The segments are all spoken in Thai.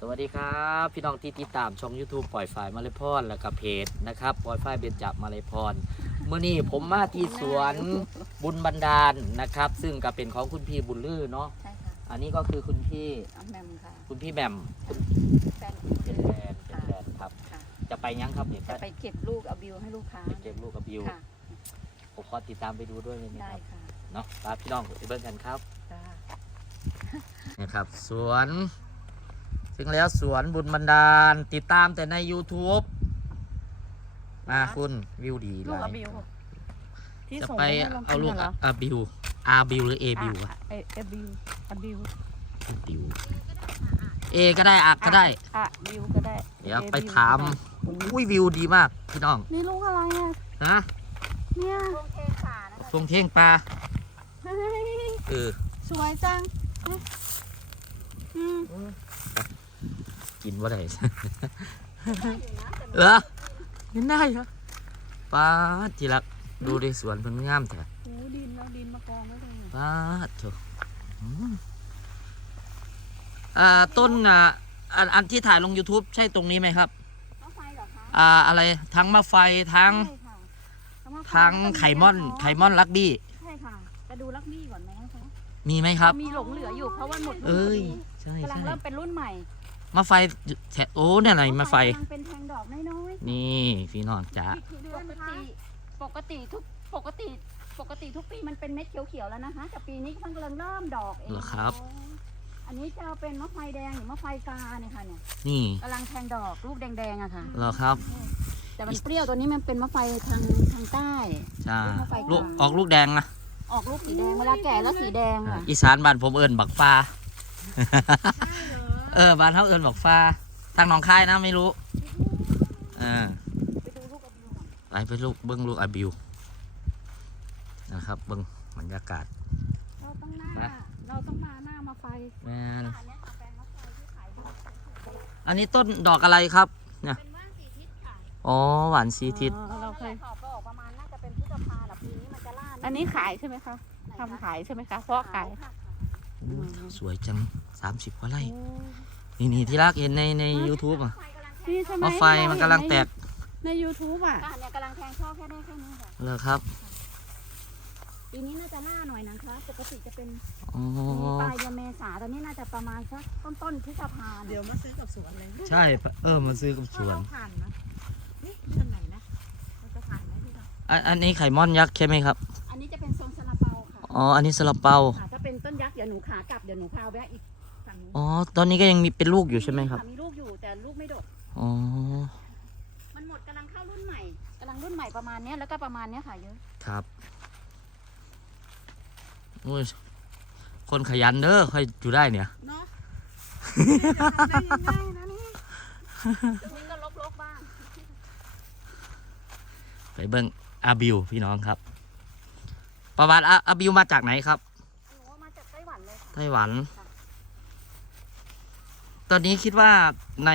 สวัสดีครับ พี่น้องที่ติดตามช่อง YouTube ปล่อยฝ่ายมาเลยพรและกับเพจนะครับปล่อยฝ่ายเบญจมาเลยพรเมื่อนี้ผมมาที่สวนบุญบันดาลนะครับ ซึ่งก็เป็นของคุณพี่บุญลือเนาะใช่ค่ะอันนี้ก็คือคุณพี่น้องแมมค่ะคุณพี่แหม่มแฟนเป็นแฟนเป็นแฟนครับ ค่ะจะไปยังครับเนี่ยจะไปเก็บลูกเอาบิวให้ลูกค้าไปเก็บลูกกับบิวค่ะผมขอติดตามไปดูด้วยเลยนะได้ครับค่ะเนาะตามพี่น้องไปเบิ่งกันครับค่ะนะครับสวน ถึงแล้วสวนบุญบันดาล ติดตามแต่ใน YouTube มาคุณวิวดีลูกหเอาลายบิวที่จะส่งไปให้ลงเอาลูกเหรออาบิวอาบิวหรือเอบิวอะเอเอบิวอะบิวบิวเอก็ได้อักก็ได้ อะบิวก็ได้เดี๋ยว A ไปบิวถามก็ได้อุ้ยวิวดีมากพี่น้องนี่ลูกอะไรอะฮะเนี่ยลงเทขานะทรงเท่งปลาเฮ้ยเออสวยจังอะอืม กินว่าได้ได้อยู่นะแต่เออกินได้เหรอปลาทีละดูดิสวนเพิ่นงามแท้โอ้ดินแล้วดินมากองไว้ตรงนี้ปลาเถอะอืมอ่าต้นอะอันอันที่ถ่ายลง YouTube ใช่ตรงนี้ไหมครับน้องไฟเหรอคะอ่าอะไรทั้งมะไฟทั้งใช่ค่ะแล้วมาทั้งแล้วก็ไข่ม่อนแท้งไข่ม่อนลักบี้ใช่ค่ะจะดูลักบี้ก่อนไหมคะมีไหมครับ มีหลงเหลืออยู่เพราะว่าหมดรุ่นเอ้ยพอดีใช่กำลังใช่เริ่มเป็นรุ่นใหม่ มะไฟแฉะโอ้เนี่ยไหนมะไฟกำลังเป็นแทงดอกน้อยนี่พี่น้องจ๋า ๆปกติปกติทุกปกติปกติทุกปีมันเป็นเม็ดเขียวๆแล้วนะคะแต่ปีนี้มันกำลังเริ่มดอกเองเหรอครับ อันนี้จะเป็นมะไฟแดงหรือมะไฟกาเนี่ยค่ะเนี่ยนี่กำลังแทงดอกลูกแดงๆอะค่ะ เหรอครับแต่มันเปรี้ยวตัวนี้มันเป็นมะไฟทางทางใต้ใช่มะไฟกาลูกออกลูกแดงนะออกลูกสีแดงเวลาแก่แล้วสีแดงอ่าค่ะอีสานบ้านผมเอิญบักฟ้าใช่เหรอเออบ้านเขาเอิญบักฟ้าทางหนองคายนะไม่รู้อ่าไปดูลูกกระบิวก่อนไปไปลูกเบิ้งลูกอาบิวนะครับเบิ้งบรรยากาศ เราต้องหน้านะเราต้องมาหน้ามาไฟแมนอันเนี้ยค่ะแปลงมะไฟที่ขายดีอันนี้ต้นดอกอะไรครับเนี่ยเป็นว่างสีทิศค่ะอ๋อหวานซีทิศเราเคยขอบก็ออกประมาณน่าจะเป็นพฤษภาหรือปีนี้มันจะล่าอันนี้ขายใช่ไหมคะทำขายใช่ไหมคะเพราะขายค่ะอู้สวยจังสามสิบกว่าไร่ นี่นี่ที่รักเห็นในใน YouTube อะไฟกำลังแทนี่งใช่ไหมมะไฟมันกำลังแตกใน YouTube อะค่ะเนี่ยกำลังแทงช่อแค่ได้แค่นี้ค่ะเลยครับปีนี้น่าจะล่าหน่อยนะคะปกติจะเป็นอ๋อปลายเดือนเมษาตอนนี้น่าจะประมาณสักต้นต้นๆพฤษภาเดี๋ยวมาซื้อกับสวนเลยใช่เออมาซื้อกับสวนเราผ่านนะนี่เดือนไหนนะเราจะผ่านไหมพี่ดอกอันอันนี้ไข่ม่อนยักษ์ใช่ไหมครับ อันนี้จะเป็นทรงซาลาเปาค่ะอ๋ออันนี้ซาลาเปาค่ะถ้าเป็นต้นยักษ์เดี๋ยวหนูขากลับเดี๋ยวหนูพาแวะอีกฝั่งนู้น อ๋อ ตอนนี้ก็ยังมีเป็นลูกอยู่ใช่ไหมครับ มีลูกอยู่แต่ลูกไม่ดก อ๋อ มันหมดกำลังเข้ารุ่นใหม่กำลังรุ่นใหม่ประมาณเนี้ยแล้วก็ประมาณเนี้ยค่ะเยอะ ครับโอ้ยคนขยันเด้อค่อยอยู่ได้เนี่ย เนาะไม่ได้ทำได้ง่ายๆนะนี่ตรงนี้ก็ลกๆบ้าง ไปเบิ้งอาบิวพี่น้องครับ ประวัติอาอาบิวมาจากไหนครับ หนูเอามาจากไต้หวันเลยค่ะไต้หวัน ตอนนี้คิดว่าใน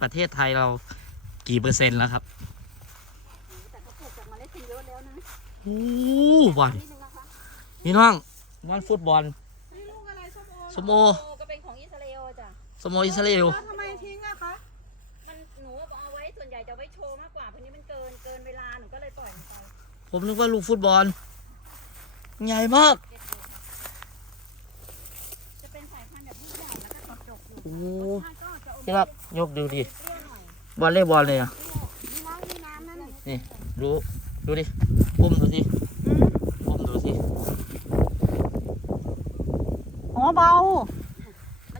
ประเทศไทยเรากี่เปอร์เซ็นต์แล้วครับแต่เขาปลูกจากเมล็ดพันธุ์เยอะแล้วนะโอ้บอลนิดนึงนะคะพี่น้องบอลฟุตบอล นี่ลูกอะไรส้มโอสมโอโอ้ก็เป็นของอิสราเอลจ้ะสมโออิสราเอลแล้วทำไมทิ้งอะคะ มันหนูเอาไว้ส่วนใหญ่จะไว้โชว์มากกว่าเพราะนี้มันเกินเกินเวลาหนูก็เลยปล่อยมันไปผมนึกว่าลูกฟุตบอล ใหญ่มากเโอ้รสชาติก็จะอมที่รักยกดูดิเปรี้ยวหน่อยบอลเล่บอลเลยอะมีน้ำมีน้ำนั่นนี่นี่ดูดูดิอุ้มดูสิอุ้มดูสิอ๋อเบา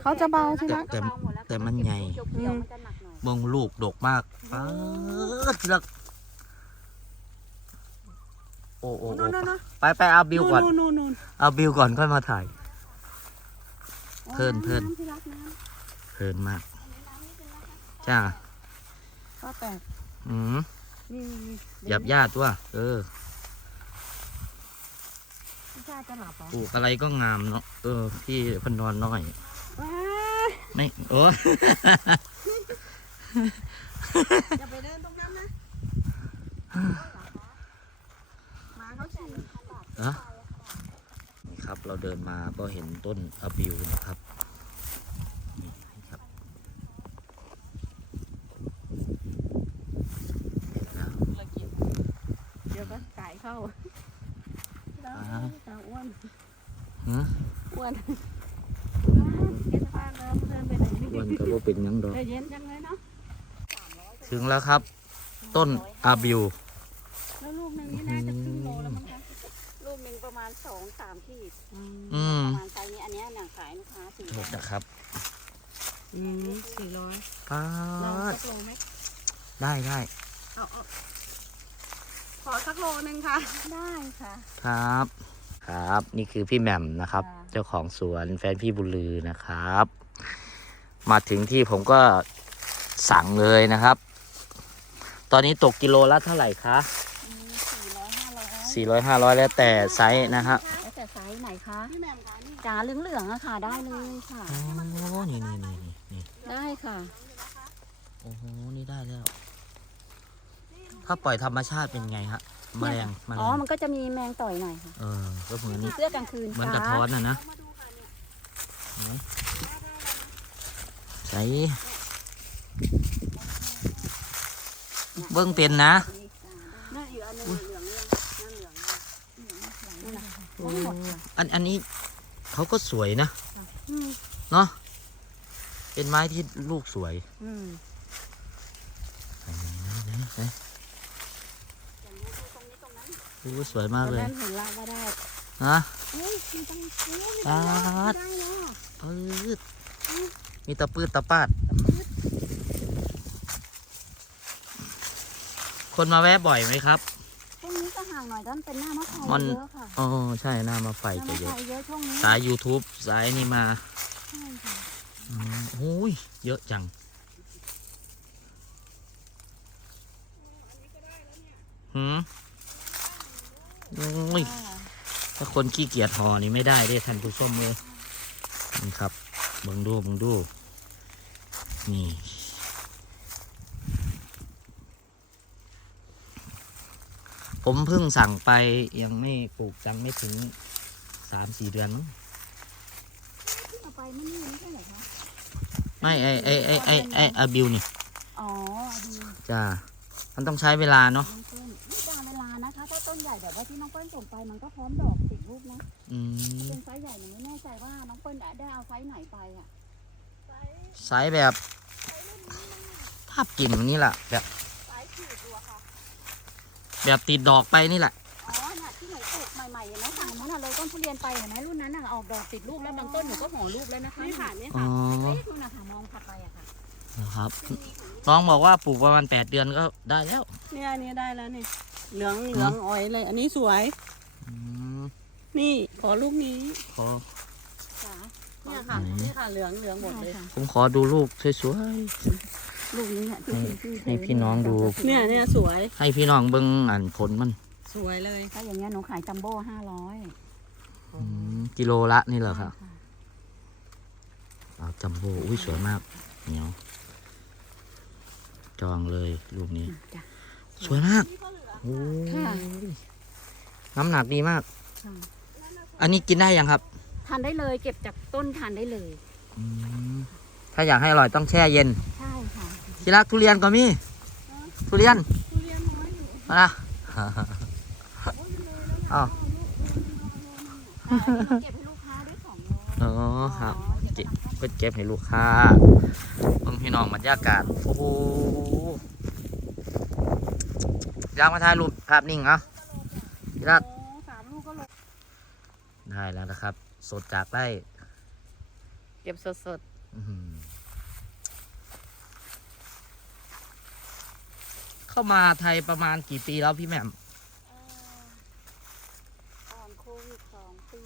เขาจะเบาใช่ไหมแต่เบาหมดแล้วแต่มันใหญ่เขียวๆมันจะหนักหน่อยมองลูกดกมากป๊าดที่รักโอ้โอ้นู่โอ้นนู่นไปไปเอาบิวก่อนนู่นนู่นนู่นเอาบิวก่อนค่อยมาถ่าย เพิ่นเพิ่นน้ำที่รักน้ เพลินมากำน้ำนิดนึงนะคะจ้าก็แตกอืมนี่หยับญาติตัว เออพี่ชาจะหลับเหรอปลูกอะไรก็งามเนาะเออ พี่เพันนอนน้อย ว้ายไม่โอ้อย่าไปเดินตรงนั้นนะหมาเขาฉี่อะนี่ครับ เราเดินมาก็เห็นต้นอะบิวนะครับนี่ครับ ดี๋ยวก็ไก่เข้าอ่าตาอ้วนหืออ้วนเย็นมากเลยเดินไปไหนไม่อ้วนได้ก็บ่เป็นหยังดอกเออเย็นจังเลยเนาะถึงแล้วครับ ต้นอาบิวแล้วลูกหนึงนี่น่าจะครึ่งโลแล้วมั้งคะลูกหนึ่งประมาณสองสามขีดอืมประมาณไซส์นี้อันเนี้ยน่ะขายลูกค้าสี่เห็ดนะครับอืมสี่ร้อยปาเราดสักโลไหมได้ได้เอาเอาข อสักโลนึงค่ะ ได้ค่ะ ครับ ครับ นี่คือพี่แหม่มนะครับ ค่ะ เจ้าของสวนแฟนพี่บุญลือนะครับ มาถึงที่ผมก็สั่งเลยนะครับ ตอนนี้ตกกิโลละเท่าไหร่คะสี่ร้อยห้าร้อย400 500 แล้วแต่ไซส์นะครับแล้วแต่ไซส์ไหนคะพี่แหม่มคะนี่จ๋าเหลืองๆอะค่ะ ได้เลยค่ะ โอ้นี่นี่นี่นี่นี่ได้ค่ะ โอ้โหนี่ได้แล้ว ถ้าปล่อยธรรมชาติเป็นไงฮะแมลงแมลอ๋องมันก็จะมีแมงต่อยหน่อยค่ะเออก็เหมือนเสื้อกลางคืนเหมือนกระจ้าท้อนนะนะใส่เบิ้งเป็นนะนั่นอีกอันหนึงเหลืองๆนั่นเหลืองๆนั่นน่ะทั้งหมดค่ะอันอันนี้เขาก็สวยนะอืมเนาะเป็นไม้ที่ลูกสวย อืม ไหนไหนไหน อย่างนี้ดูตรงนี้ ตรงนั้นลูกสวยมากเลยตอนนั้นเห็นละว่าได้ฮะเฮ้ยมีตังค์เฮ้ยมีปาตังค์ดได้แล้วปืดมีตะปืดตะปาด คนมาแวะบ่อยไหมครับช่วงนี้ก็ห่างหน่อยด้านเป็นหน้ามะพร้าวมันเยอะค่ะอ๋อใช่หน้ามาไฟหน้าจะมะเยอะพร้าวเยอะช่วงนี้สาย YouTube สายนี่มาใช่ค่ะอืมโอ้ยเยอะจังหืม โอ้ยถ้าคนขี้เกียจห่อนี่ไม่ได้เด้ท่านผู้ชมเลยนี่ครับเบังดูเบังดู นี่ ผมเพิ่งสั่งไปยังไม่ปลูกยังไม่ถึงสามสี่เดือนมั้งที่เอาไปไม่นี่ไม่ใช่เหรอคะไม่ไอไอไอไอไออาบิวนี่ อ๋อดีจ้ามันต้องใช้เวลาเนาะ นะคะถ้าต้นใหญ่แบบว่าที่น้องเปิ้ลส่งไปมันก็พร้อมดอกติดลูกนะอืมเป็นไซส์ใหญ่หนูไม่แน่ใจว่าน้องเปิ้ลได้เอาไซส์ไหนไปอะไซส์แบบภาพกิ่มนี่แหละแบบไซส์ขีดดูอะค่ะแบบติดดอกไปนี่แหละอ๋อน่ะที่หนูปลูกใหม่ๆเห็นไหมสั่งมันอะเลยต้นทุเรียนไปเห็นไหมรุ่นนั้นน่ะออกดอกติดลูกแล้วบางต้นหนูก็ห่อลูกแล้วนะคะนี่ค่ะนี่อ๋อค่ะเล็กๆนู่นนะคะมองถัดไปอะค่ะนะครับน้องบอกว่าปลูกประมาณ8เดือนก็ได้แล้วเนี่ยอันนี้ได้แล้วนี่ เหลืองเหลืองอ่อยเลย อันนี้สวย อืมนี่ขอลูกนี้ขอจ๋าเนี่ยค่ะ ไหน นี่ค่ะเหลืองเหลืองหมดเลยค่ะผมขอดูลูกสวยลูกนี้เนี่ยที่ให้ที่ให้พี่น้องดู เนี่ยเนี่ยสวยๆให้พี่น้องเบิ่งอ่านผลมันสวยเลยถ้าอย่างเงี้ยหนูขายจัมโบ้ห้าร้อยอืมกิโลละนี่เหรอครับเอาจัมโบ้อุ้ยสวยมากเหนียวจองเลยลูกนี้ จ้ะสวยมาก โอ้ค่ะยน้ำหนักดีมาก ค่ะอันนี้กินได้ยังครับทานได้เลยเก็บจากต้นทานได้เลย อืมถ้าอยากให้อร่อยต้องแช่เย็น ใช่ค่ะ ที่รักทุเรียนก็มีทุเรียนทุเรียนน้อยอยู่มานะ อ้าวอ่าอันนี้หนูเก็บให้ลูกค้าด้วยสองโลอ๋อครับ เก็บไปทำข้าวเพื่อเก็บให้ลูกค้าเบิ่งพี่น้องบรรยากาศ โอ้โห อยากมาถ่ายรูปภาพนิ่งเอาที่รักโอ้สามลูกก็ลงได้แล้วนะครับ สดจากไร่เก็บสดสดอื้อหือเข้ามาไทยประมาณกี่ปีแล้วพี่แหม่มเอ่อก่อนโควิดสองปี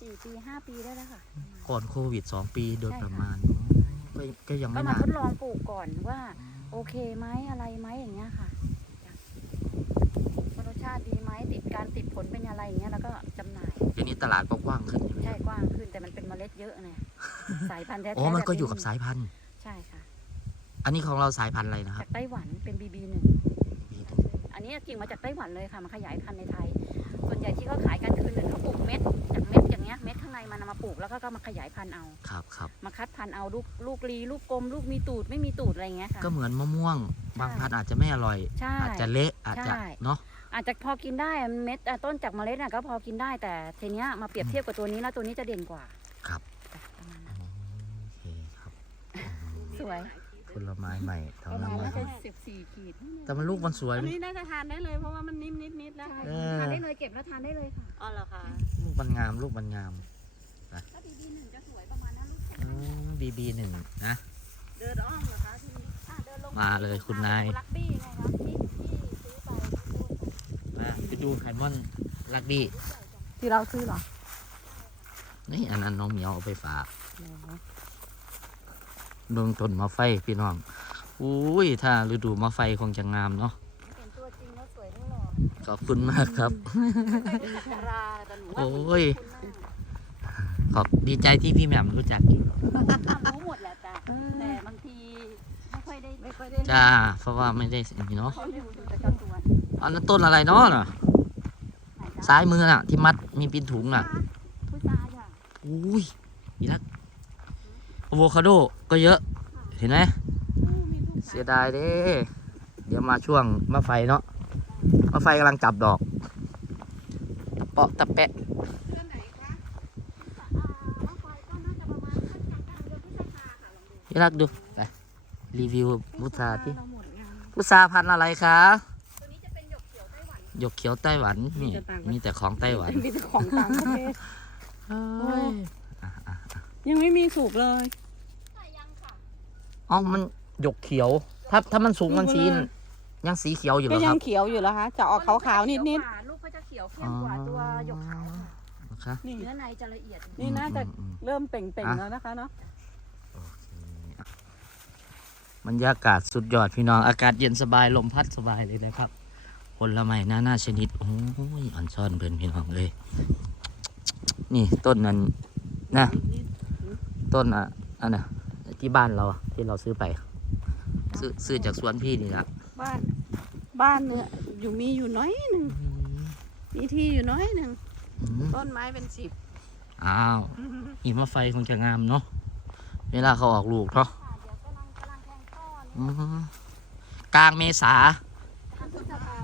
สี่ปีห้าปีได้แล้วค่ะ ก่อนโควิด2ปีโดยใช่ประค่ะมาณก็ก็ยังก็ไม่มานาทนดลองปลูกก่อนว่า โอเคไหมอะไรไหมอย่างเงี้ยค่ะจ้ะว่ารสชาติดีไห มติดการติดผลเป็นอะไรอย่างเงี้ยแล้วก็จำหน่ายเดี๋ยวนี้ตลาดก็กว้างขึ้นใช่ไหมใช่กว้างขึ้นแต่มันเป็นเมล็ดเยอะไงสายพันธุ์แท้ๆอ๋อมันก็แบบอยู่กับสายพันธุ์ใช่ค่ะ อันนี้ของเราสายพันธุ์อะไรนะครัจาบกไต้หวันเป็นบีบีหนึ่งอันนี้กิ่งมาจากไต้หวันเลยค่ะมาขยายพันธุ์ในไทย ส่วนใหญ่ที่เขาขายกันคือหนึ่งเขาปลูกเม็ดจากเม็ดอย่างเงี้ยเม็ดข้างในมันเอามาปลูกแล้วก็ก็มาขยายพันธุ์เอาครับครับมาคัดพันธุ์เอาลูกลูกรีลูกกลมลูกมีตูดไม่มีตูดอะไรอย่างเงี้ยค่ะก็เหมือนมะม่วงใช่บางพันธุ์อาจจะไม่อร่อยใช่อาจจะเละอาจจะใช่เนาะ อาจจะพอกินได้อะเม็ดอะต้นจากเมล็ดน่ะก็พอกินได้แต่ทีเนี้ยมาเปรียบเทียบกับตัวนี้แล้วตัวนี้จะเด่นกว่าครับจ้ะประมาณนั้นโอเคครับสวยผลไม้ใหม่ประทำมาณน้ำน่ามันจะสิบสี่ขีดแต่มันลูกมันสวยอันนี้น่าจะทานได้เลยเพราะว่ามันนิ่มนิดนิดๆแล้วเออทานได้เลยเก็บแล้วทานได้เลยค่ะอ๋อเหรอคะลูกมันงามลูกมันงามถ้าดีดีหนึ่งจะสวยประมาณนั้นลูกแข็งบีบีหนึ่งนะเดินอ้อมเหรอคะที่นี่อะเดินลงมาเลยคุณนายลักบี้ไงครับที่ที่ซื้อไปที่ โดนไปมาไปดูไข่มอนลักบี้ที่เราซื้อเหรอนี่อันนั้นน้องเหมียวเอาไปฝากเบิ่งต้นมะไฟพี่น้องอุ้ยถ้าฤดูมะไฟคงจะงามเนาะเห็นตัวจริงแล้วสวยทั้งหล่อขอบคุณมากครับรู้จักดาราแต่หนูว่าโอ้ยคุณมากขอบดีใจที่พี่แหม่มรู้จักรู้หมดแหละแต่แต่บางทีไม่ค่อยได้ไม่ค่อยได้จ้าเพราะว่าไม่ได้นี่เนาะเขาดูดูแต่เจ้าตัว อันนั้นต้นอะไรเนาะน่ะไหนจ๊ะซ้ายมือน่ะ ที่มัดมีปินถุงน่ะผู้ชายอะอุ้ยอีลักอะโวคาโดก็เยอะ เห็นไหมมีทุกเสียดายเด้ เดี๋ยวมาช่วงมะไฟเนาะมะไฟกำลังจับดอกเปาะตะแปะเดือนไหนคะน้องพลอยก็น่าจะประมาณสักกลางๆเดือนพฤษภาค่ะลองดูพี่รักดูไปรีวิวพุทราที่เราหมดงานพุทราพันธุ์อะไรคะตัวนี้จะเป็นหยกเขียวไต้ หวันหยกเขียวไต้หวันนี่ มีแต่ของไต้หวันมีแต่ของต่างประเทศเอ้ยยังไม่มีสุกเลยใช่ยังค่ะอ๋อมันหยกเขียว ถ้าถ้ามันสูงมันสียังสีเขียวอยู่เหรก็อคยัรังบเขียวอยู่แล้วคะจะออกขาวๆนิดลูกก็จะเขียวเข้มกว่าตัวหยกขาวค่ะนะคะๆนี่เนื้อในจะละเอียด นี่น่าจะอืมอืมเริ่มเป่งๆแล้วนะคะเนาะบรรยากาศสุดยอดพี่น้อง อากาศเย็นสบายลมพัดสบายเลยนะครับผ ลไม้นานาชนิด โอ้ยอ่อนซ่อนเพิ่นพี่น้องเลย นี่ต้นนั้นนะต้นอะอันน่ะที่บ้านเราอะที่เราซื้อไป ซื้อซื้อจากสวนพี่นี่แหละบ้าน บ้านเนี่ยอยู่มีอยู่น้อยหนึ่งมีที่อยู่น้อยหนึ่งอืมต้นไม้เป็นสิบอ้าวหิมะไฟคงจะงามเนาะเวลาเขาออกลูกเนาะค่ะเดี๋ยวกำลังกำลังแทงต้นอืมกลางเมษาทำพฤษภา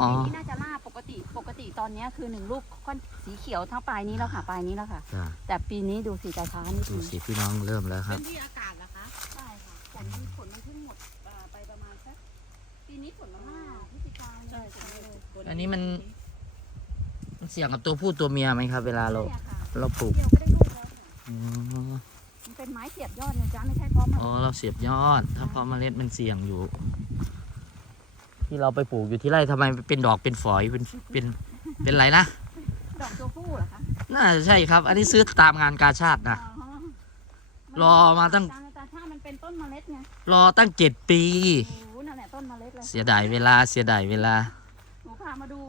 อ๋อปีนี้น่าจะล่าปกติปกติตอนเนี้ยคือหนึ่งลูกค่อนสีเขียวทั้งปลายนี้แล้วค่ะปลายนี้แล้วค่ะ จ้ะแต่ปีนี้ดูสีจะช้านิดดูนึงสิพี่น้องเริ่มแล้วคเป็รับนที่อากาศเหรอคะใช่ค่ะฝนฝนมันเพิ่งหมดอ่าไปประมาณสักปีนี้ฝนมาห้าพฤศจิกายนใช่ใช่อันนี้มัน มันเสี่ยงกับตัวผู้ตัวเมียไหมครับ เวลาเราใช่ค่ะเราปลูกเดียวก็ได้ลูกแล้วค่ะอ๋อมันเป็นไม้เสียบยอดนะจ๊ะไม่ใช่เพราะมันอ๋อเราเสียบยอด ถ้าเพาะเมล็ดมันเสี่ยงอยู่ ที่เราไปปลูกอยู่ที่ไร่ทำไมเป็นดอกเป็นฝอยเป็นเป็นเป็นอะไรนะดอกตัวผู้เหรอคะน่าจะใช่ครับ อันนี้ซื้อตามงานกาชาตินะอ๋อรอมาตั้งแต่ถ้ามันเป็นต้นเมล็ดไงรอตั้งเจ็ดปี โอ้โหนั่นแหละต้นเมล็ดเลยเสียดายเวลาเสียดายเวลา หนูพามาดู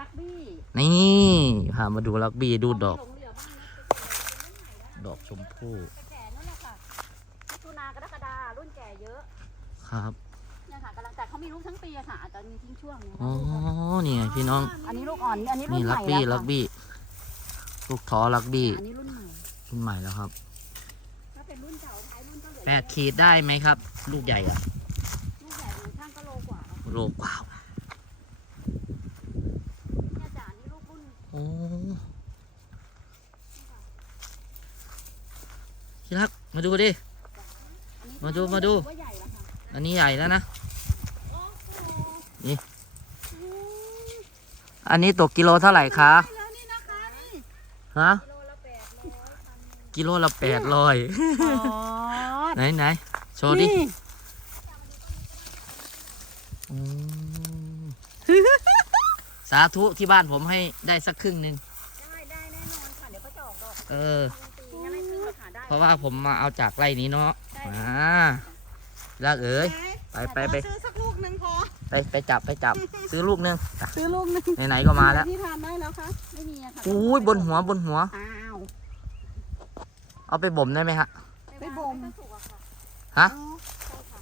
ลักบี้นี่พามาดูลักบี้ดูดอก หลงเหลือบ้างนะดอกชมพู่ แก่นั่นแหละค่ะมิถุนากรกฎารุ่นแก่เยอะ ครับ มีลูกทั้งปีอะค่ะอาจจะมีทิ้งช่วงเนี่ยอ๋อนี่ไงพี่น้อง อันนี้ลูกอ่อน อันนี้รุ่นี่นใหลัม่กบี้แล้วลักบี้ลูกท้อลักบี้อันนี้รุ่นใหม่ รุ่นใหม่แล้วครับถ้าเป็นรุ่นเก่าท้ายรุ่นก็เหลือแปดขีดได้ไหมครับ ลูกใหญ่อะลูกใหญ่หรือช่างก็โลกว่าโลกว่าเนี่ยจ้ะอันนี้ลูกรุ่นโอ้ที่รักมาดูดิ อันนี้มาดูมาดู ถือว่าใหญ่แล้วค่ะอันนี้ใหญ่แล้วนะ นี่ อันนี้ตกกิโลเท่าไหร่คะแล้วนี่นะคะนี่ฮะกิโลละแปดร้อยพันกิโลละแปดร้อยอ๋อไหนไหนโชว์ดินี่อืมสาธุที่บ้านผมให้ได้สักครึ่งหนึ่งได้ได้แน่นอนค่ะเดี๋ยวก็จะออกดอกเออ ปีงั้นให้ครึ่งราคาได้เพราะว่าผมมาเอาจากไร่นี้เนาะได้อ่ารักเอ๋ย ไปไปไปซื้อสักลูกหนึ่งพอ ไปไปจับไปจับซื้อลูกหนึงจ้ะซื้อลูกหนึ่งไหนๆก็มาแล้วที่ทานได้แล้วคะไม่มีอะค่ะอุ้ยบนหัวบนหัวอ้าวเอาไปบ่มได้ไหมฮะไปบ่มไม่สุกอะค่ะฮะอ๋อใช่ค่ะ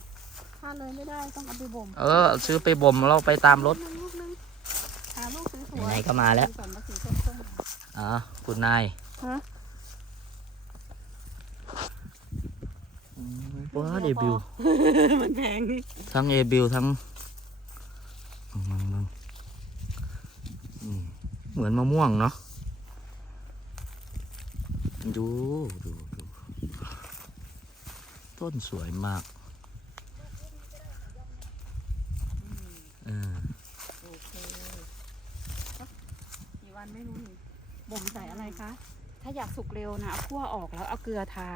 ทานเลยไม่ได้ต้องเอาไปบ่มเออ ซื้อไปบ่มเราไปตามรถลูกหนึ่งหาลูกสวยๆไหนๆก็มาแล้วผสมกับสีส้มอ๋อคุณนายฮะว้าเดบิวมันแพงนี่ทั้งเอบิวทั้ง มึงมึงมึงเหมือนมะม่วงเนาะดูดูดูต้นสวยมากเออโอเคกี่วันไม่รู้นี่บ่มใส่อะไรคะ ถ้าอยากสุกเร็วนะเอาคั่วออกแล้วเอาเกลือทา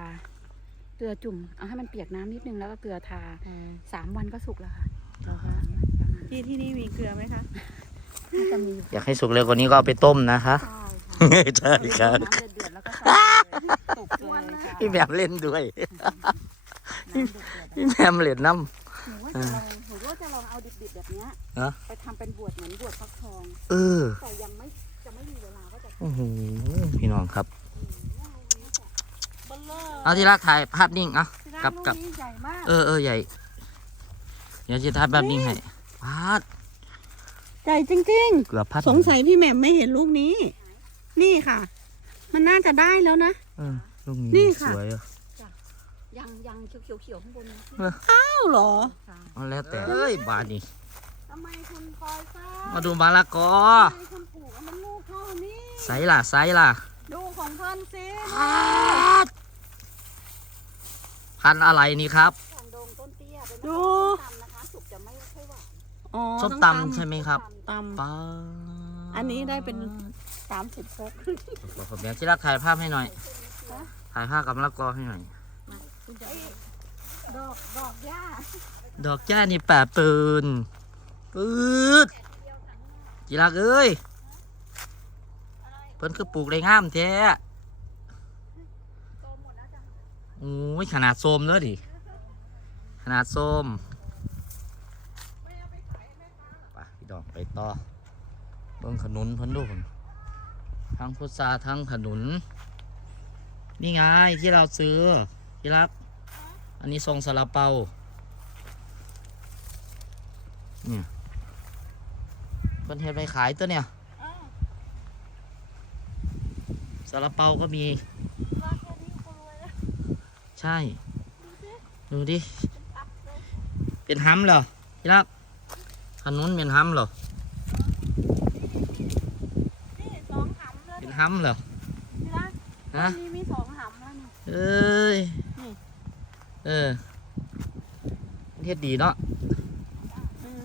เกลือจุ่ม เอาให้มันเปียกน้ำนิดนึงแล้วก็เกลือทาสามวันก็สุกแล้วค่ะ เหรอคะประมาณที่ที่นี่มีเกลือไหมคะน่าจะมีอยู่อยากให้สุกเร็วกว่านี้ก็เอาไปต้มนะคะ ใช่ค่ะใช่ครับน้ำเดือดๆแล้วก็ใส่เลยสุกเลยค่ะพี่แหมมเล่นด้วยน้ำเดือดๆพี่แหมมเล่นน้ หนูว่าจะลองหนูว่าจะลองเอาดิบๆแบบเนี้ยฮะไปทำเป็นบวชเหมือนบวชฟักทองำเออแต่ยังไม่จะไม่มีเวลาก็จะโอ้โหพี่น้องครับ เบลเลอเอาที่รักถ่ายภาพนิ่งเอะกลับกลับลูนี้ใหญ่มาก เออเออใหญ่ เดี๋ยวจะถ่ายภาพนิ่งให้ พาดใหญ่จริง เกือบพัดๆ สงสัยพี่แหม่มไม่เห็นลูกนี้ นี่ค่ะ มันน่าจะได้แล้วนะ เออลูกนี่นี้ค่ะสวยอะยังยังเขียวๆข้างบนนะอ้าวเหรอ ค่ะเอาแล้วแต่เอ้ยบาดนี่ทำไมคุณปอยฟ้ามาดูมะละกอทำไมคุณปลูกแล้วมันลูกเท่านี้ ไซล่ะไซล่ะดูของเพิ่นสิพันธุ์อะไรนี่ครับแคนดงต้นเตี้ยเป็นดูตำนะค อ๋อส้มต้องตำใช่ไหมครับตำป้าอันนี้ได้เป็นสามสิบครกเดี๋ยวที่รักถ่ายภาพให้หน่อย ถ่ายภาพกับมะละกอให้หน่อย ดอกดอกหญ้า ดอกจ้านี่ป่าปืนปืดจีรักเอ้ย เพิ่นคือปลูกได้งามแท้โอ้ยขนาดโซมเด้อดิ ขนาดโซมไปพี่ดอก ไปต่อ เบิ่งขนุนเพิ่นดูผมทั้งพุทราทั้งขนุน นี่ไงที่เราซื้อที่รักอันนี้ทรงซาลาเปาเนี่ยเพิ่นเฮ็ดไปขายตัวเนี่ยซาลาเปาก็มี ใช่ ดูดิ เป็นห้ำเหรอพี่รัก ขนุนเป็นห้ำเหรอ นี่สองหำเลยเป็นห้ำเหรอพี่รักฮะต้นนี้มีสองหำแล้วนี่ เอ้ย นี่ เออเฮ็ดดีเนาะอืม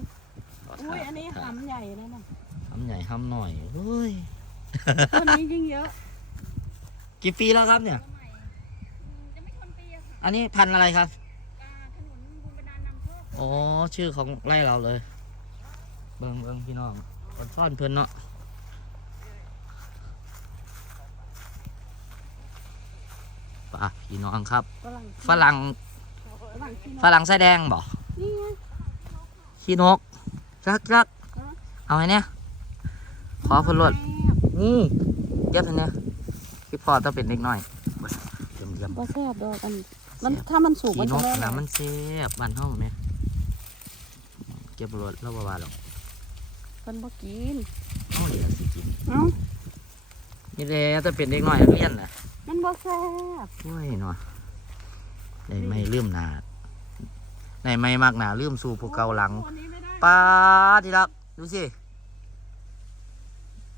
อุ้ยอันนี้หำใหญ่แล้วนะห้ำใหญ่ห้ำหน่อยเฮ้ย ต้นนี้ยิ่งเยอะกี่ปีแล้วครับเนี่ย จะไม่ชนปีอะค่ะอันนี้พันธุ์อะไรครับ อ่าถนนบุญบรรดาลนำโชค อ๋อ ชื่อของไร่เราเลย เบิ่งเบิ่งพี่น้องคนซ่อนเพื่อนเนาะป่ะพี่น้องครับ ฝรั่งฝรั่งฝรั่งที่ฝรั่งไส้แดงบ่นี่ไงขี้นกจักจักเอาไงเนี่ยขอเพนรวดนี่เย็บเห็นเนี่ยพี่พอต้องเป็นเล็กน้อยเยี่ยมเยี่ยมก็แซ่บดอกอันมันถ้ามันสุกขี้มันนจะกได้นะมันเสียบบ้านห้องไหมเก็บรถแล้วบ่าหรอก มันบ่กินเอาเหลือสิกินเอ้านี่แหละจะเป็นเด็กน้อยนักเรียนน่ะมันบ่แซ่บโอ้ยเนาะได้ไม่ลืมหนาได้ไม่มากหนาลืมสู่ภูเก่าหลังอันนี้ไม่ได้ป้าที่รักดูสิ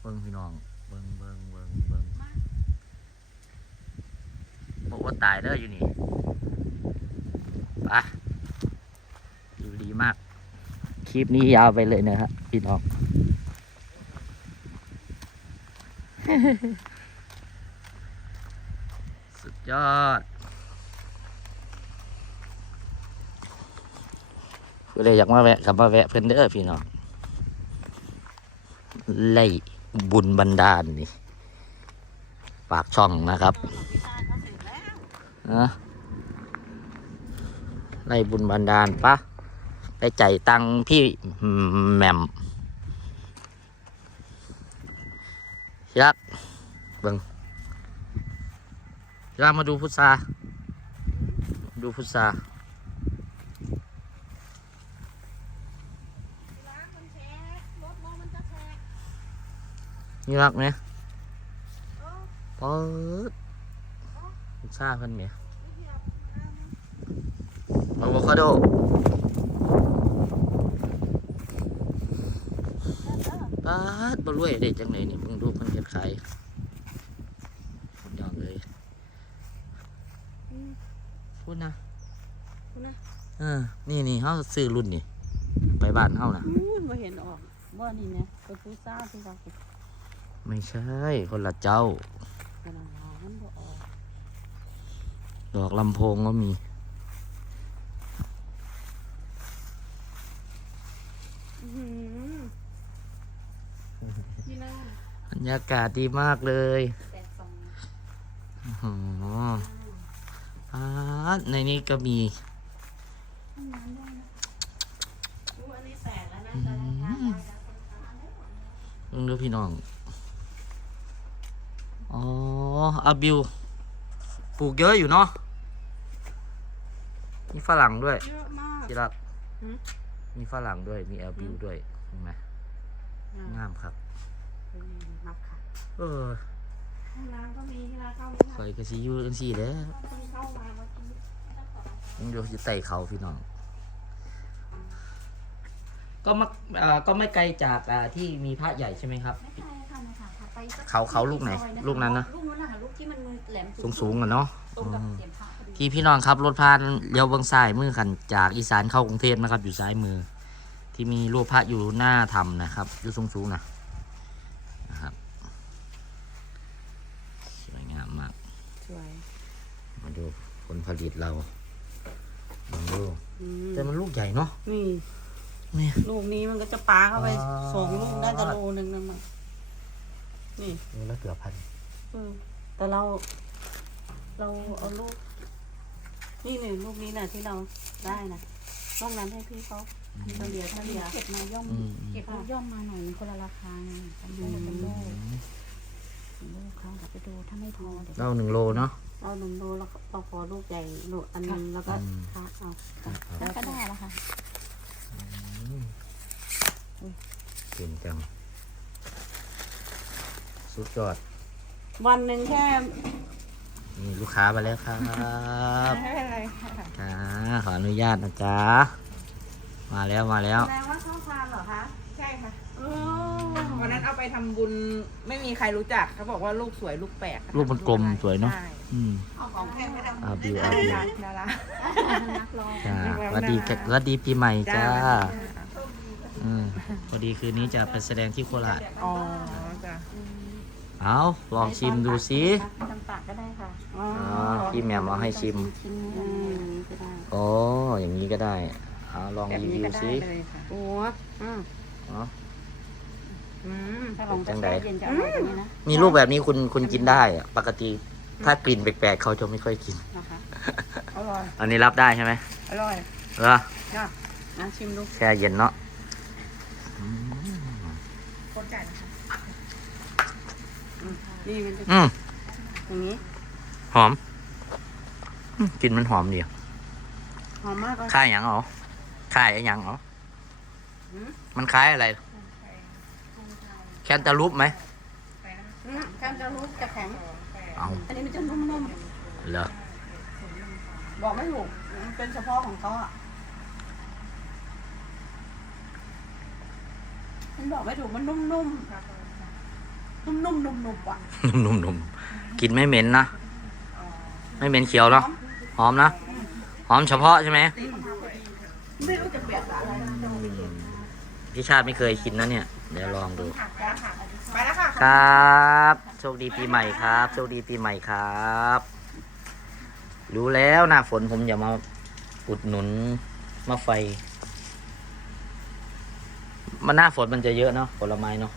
เบิ้งพี่น้องเบิ้งเบิ้งเบิ้งเบิ้งบอกว่าตายเด้ออยู่นี่ไปดูดีมาก คลิปนี้ยาวไปเลยนะฮะพี่น้องสุดยอดก็เลยอยากมาแวะกลับมาแวะเพื่อนเด้อพี่น้องไล่บุญบันดาลนี่ปากช่องนะครับนะไล่บุญบันดาลปะ ไปจ่ายตังพี่แหม่มยักเบิ่งยักมาดูพุทราดูพุทรานี่รักไหมเปิดซาเพิ่นไหมอะโวคาโด ปป้าดบ่รวยได้จังไหนนี่เพิ่งดูเพิ่นเฮ็ดขายสุดยอดเลยอืมพูดนะพูดนะเออนี่นี่เฮาซื้อรุ่นนี่ไปบ้านเฮานะอู้ยบ่เห็นออกว่านี่เนี่ยเป็นผู้ซ่าที่ว่าเป็นไม่ใช่ คนละเจ้ากระดาษมันบ่ออกดอกลำโพงก็มี อื้อหือที่นั่น บรรยากาศดีมากเลยแต่ฟังอื้อหืออ่าในนี้ก็มีอู้อันนี้แตกแล้วนะอืมเพิ่งดูพี่น้อง อ๋ออาบิว ปลูกเยอะอยู่เนาะ มีฝรั่งด้วยเยอะมากที่รักหืมมีฝรั่งด้วย มีแอลบิวด้วยเห็นไหมงามครับนับค่ะ เออห้องน้ำก็มีที่ร้านเข้าคอยกระซิอยูกันสิแล้วเพิ่งเข้ามาเมื่อกี้ยังอยู่ที่ไต่เขาพี่น้อง ก็มาอ่าก็ไม่ไกลจากอ่าที่มีพระใหญ่ใช่ไหมครับ ไม่ใช่ค่ะไม่ค่ะค่ะไปสักเขาเขาลูกไหนซอยะลูกนั้นนะ ลูกนู้นนะคะลูกที่มันมือแหลมสูงสูงๆอะเนาะตรงกับเสียงพระพอดีพี่พี่น้องครับรถพานเลี้ยวเบื้องซ้ายมือกันจากอีสานเข้ากรุงเทพนะครับ อยู่ซ้ายมือ ที่มีรูปพระอยู่หน้าธรรมนะครับอยู่สูงสูงๆนะนะครับสวยงามมาก สวย มาดูผ ลผลิตเรามาดูอืมแต่มันลูกใหญ่เนาะนี่นี่ลูกนี้มันก็จะปาเข้าไปอ๋อสองลูกได้แต่โลนึงนะมันนี่นี่แล้วเกือบพันเออแต่เรา เราเอาลูก นี่หนึ่งลูกนี้แหละที่เราได้นะลูกนั้นให้พี่เขาเฉลี่ยเฉลี่ยเก็บมาย่อม อืมอืมเก็บย่อมมาหน่อยมันคนละราคาไงทำให้มันเป็นโลกเป็นโลกเขาเดี๋ยวไปดูถ้าไม่พอเดี๋ยวเราหนึ่งโลเนาะ เอาหนึ่งโลแล้วก็เราขอลูกใหญ่ลูกอันนึงแล้วก็อืมคะเอาแล้วก็ได้แล้วค่ะเก่งจังสุดยอด วันหนึ่งแค่นี่ลูกค้ามาแล้วครับไม่เป็นไรค่ะจ้าขออนุญาตนะจ๊ะ มาแล้วมาแล้วแสดงว่าชอบทานเหรอคะ ใช่ค่ะโอ้ วันนั้นเอาไปทำบุญไม่มีใครรู้จักเขาบอกว่าลูกสวยลูกแปลกลูกมันกลมสวยเนอะ ใช่อืมเอาของแพงไปทำอาบิวอาบิวดาราดารานักร้องจ้าสวัสดีค่ะสวัสดีปีใหม่จ้าจ้าอืมพอดีคืนนี้จะไปแสดงที่โคราชอ๋อจ้ะเอาลองชิมดูสิ ทำปากก็ได้ค่ะอ๋ออ๋อพี่แหม่มเอาให้ชิม ชิ้นอืนี้มก็ได้โอ้อย่างนี้ก็ได้เอาลองแบบรีนี้วิวก็ได้สิเลยค่ะโอ้อืมอ๋อ อืมถ้าลองจะแช่เย็นจะอร่อยกว่านี้นะนี่ลูกแบบนี้คุณคุณกินได้อะปกติถ้ากลิ่นแปลกๆเขาจะไม่ค่อยกิน นะคะอร่อยอันนี้รับได้ใช่ไหมอร่อยเหรอจ้ะนะชิมดูแช่เย็นเนาะอืมคนไก่นะคะนี่มันจะอืมอย่างนี้หอมอืมกลิ่นมันหอมดีอะหอมมากเลยคล้ายหยังเหรอคล้ายไอ้หยังเหรอหืม มันคล้ายอะไร แคนตาลูปไหมอืมการจะรู้จะแข็ง เอาอันนี้มันจะนุ่มเหรอๆ บอกไม่ถูก มันเป็นเฉพาะของเขาอะ มันบอกไม่ถูก มันนุ่มๆ นุ่มๆนุ่มๆอะนุ่มๆๆกลิ่นไม่เหม็นนะ ไม่เหม็นเขียวเนาะหอมนะหอมเฉพาะใช่ไหมไม่รู้จะเปรียบอะไร พี่ชาติไม่เคยกินนะเนี่ย เดี๋ยวลองดู ไปแล้วค่ะ ครับ โชคดีปีใหม่ครับ โชคดีปีใหม่ครับ รู้แล้วหน้าฝนผมอย่ามาอุดหนุนมะไฟ มันหน้าฝนมันจะเยอะเนาะผลไม้เนาะ